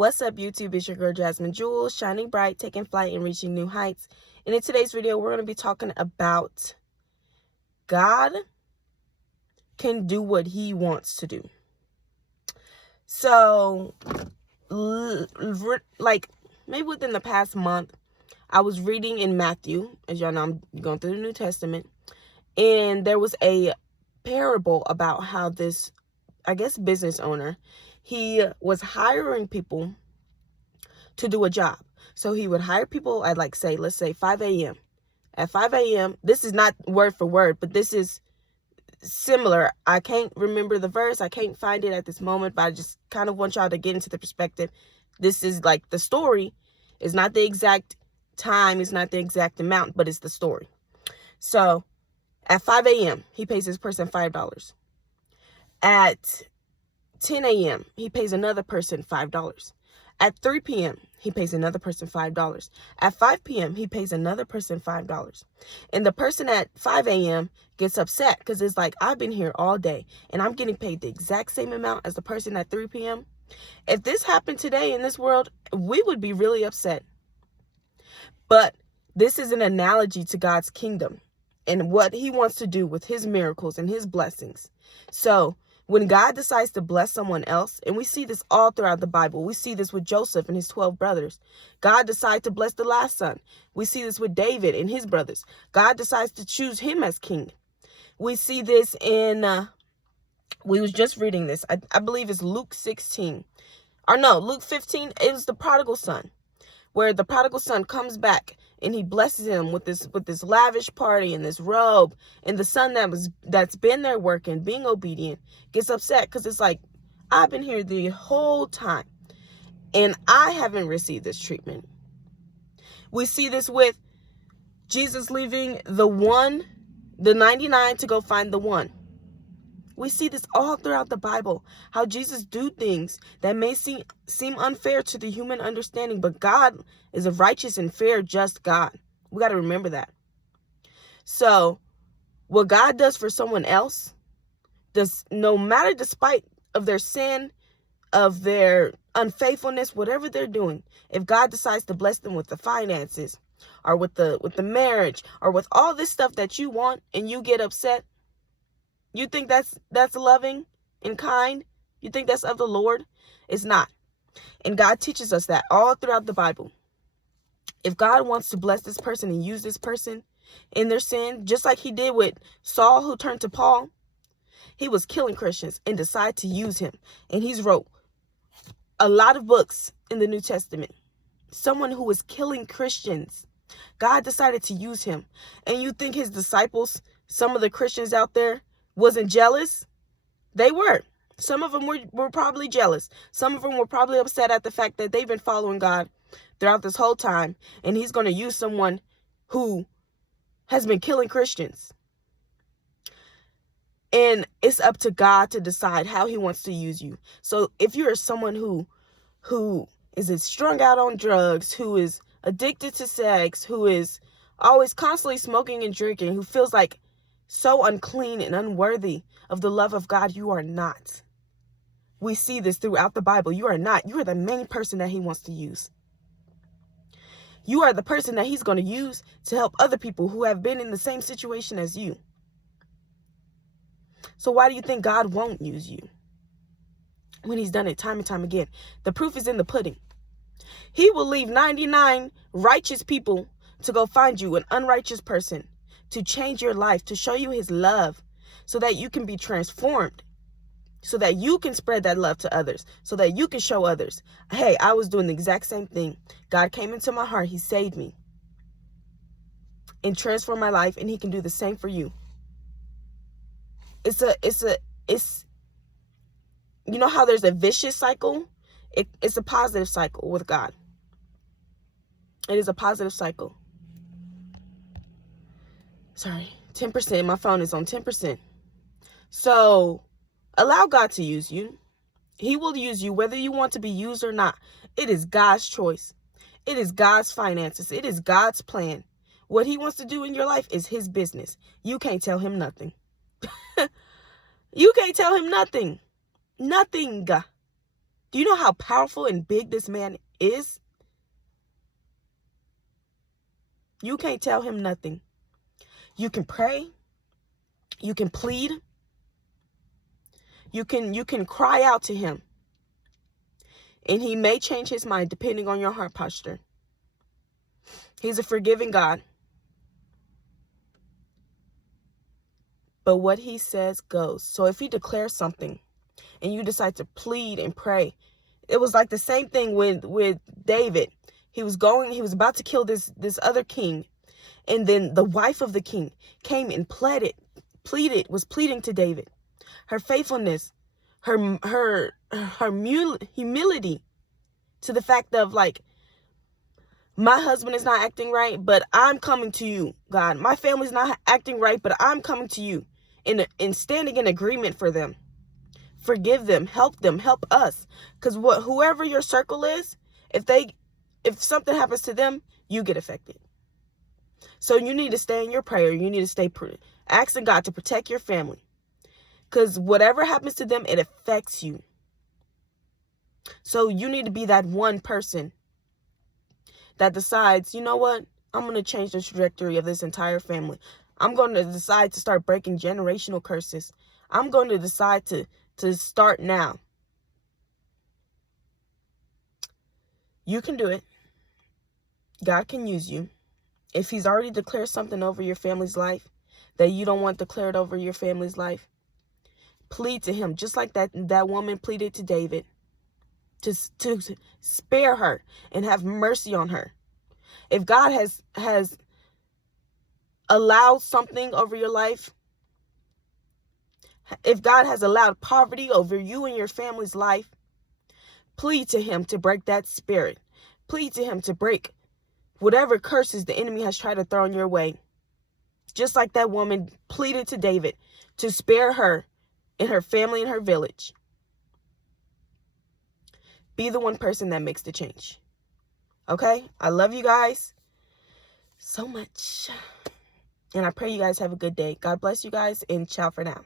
What's up, YouTube? It's your girl Jasmain.jewel, shining bright, taking flight, and reaching new heights. And in today's video, we're going to be talking about God can do what he wants to do. So, like, maybe within the past month, I was reading in Matthew, as y'all know, I'm going through the New Testament, and there was a parable about how this, I guess, business owner, he was hiring people to do a job. So he would hire people at, like, let's say 5 a.m. At 5 a.m., this is not word for word, but this is similar. I can't remember the verse. I can't find it at this moment, but I just kind of want y'all to get into the perspective. This is like the story. It's not the exact time. It's not the exact amount, but it's the story. So at 5 a.m., he pays this person $5. At 10 a.m., he pays another person $5. At 3 p.m., he pays another person $5. At 5 p.m., he pays another person $5. And the person at 5 a.m. gets upset because it's like, I've been here all day and I'm getting paid the exact same amount as the person at 3 p.m. If this happened today in this world, we would be really upset. But this is an analogy to God's kingdom and what he wants to do with his miracles and his blessings. So when God decides to bless someone else, and we see this all throughout the Bible. We see this with Joseph and his 12 brothers. God decides to bless the last son. We see this with David and his brothers. God decides to choose him as king. We see this in, we was just reading this. I believe it's Luke 16. Or no, Luke 15. It was the prodigal son, where the prodigal son comes back and he blesses him with this lavish party and this robe. And the son that's been there working, being obedient, gets upset because it's like, I've been here the whole time and I haven't received this treatment. We see this with Jesus leaving the 99 to go find the one. We see this all throughout the Bible, how Jesus do things that may seem unfair to the human understanding, but God is a righteous and fair, just God. We got to remember that. So what God does for someone else, does no matter despite of their sin, of their unfaithfulness, whatever they're doing, if God decides to bless them with the finances or with the marriage or with all this stuff that you want and you get upset, you think that's loving and kind? You think that's of the Lord? It's not. And God teaches us that all throughout the Bible. If God wants to bless this person and use this person in their sin, just like he did with Saul, who turned to Paul, he was killing Christians and decided to use him. And he's wrote a lot of books in the New Testament. Someone who was killing Christians. God decided to use him. And you think his disciples, some of the Christians out there, wasn't jealous? They were. Some of them were probably jealous. Some of them were probably upset at the fact that they've been following God throughout this whole time, and he's going to use someone who has been killing Christians. And it's up to God to decide how he wants to use you. So if you're someone who is strung out on drugs, who is addicted to sex, who is always constantly smoking and drinking, who feels like so unclean and unworthy of the love of God, you are not. We see this throughout the Bible. You are not. You are the main person that he wants to use. You are the person that he's going to use to help other people who have been in the same situation as you. So why do you think God won't use you when he's done it time and time again? The proof is in the pudding. He will leave 99 righteous people to go find you an unrighteous person, to change your life, to show you his love so that you can be transformed, so that you can spread that love to others, so that you can show others, hey, I was doing the exact same thing. God came into my heart. He saved me and transformed my life, and he can do the same for you. It's you know how there's a vicious cycle? It's a positive cycle with God. It is a positive cycle. Sorry, 10%. My phone is on 10%. So allow God to use you. He will use you whether you want to be used or not. It is God's choice. It is God's finances. It is God's plan. What he wants to do in your life is his business. You can't tell him nothing. You can't tell him nothing. Nothing. Do you know how powerful and big this man is? You can't tell him nothing. You can pray. You can plead. You can cry out to him. And he may change his mind depending on your heart posture. He's a forgiving God. But what he says goes. So if he declares something and you decide to plead and pray, it was like the same thing with David. He was about to kill this other king. And then the wife of the king came and was pleading to David. Her faithfulness, her humility to the fact of like, my husband is not acting right, but I'm coming to you, God. My family's not acting right, but I'm coming to you in standing in agreement for them. Forgive them, help us. Because whoever your circle is, if something happens to them, you get affected. So you need to stay in your prayer. You need to stay asking God to protect your family. Because whatever happens to them, it affects you. So you need to be that one person that decides, you know what? I'm going to change the trajectory of this entire family. I'm going to decide to start breaking generational curses. I'm going to decide to start now. You can do it. God can use you. If he's already declared something over your family's life that you don't want declared over your family's life, plead to him, just like that woman pleaded to David, to spare her and have mercy on her. If God has allowed something over your life, if God has allowed poverty over you and your family's life, plead to him to break that spirit. Plead to him to break whatever curses the enemy has tried to throw in your way. Just like that woman pleaded to David to spare her and her family and her village. Be the one person that makes the change. Okay? I love you guys so much. And I pray you guys have a good day. God bless you guys, and ciao for now.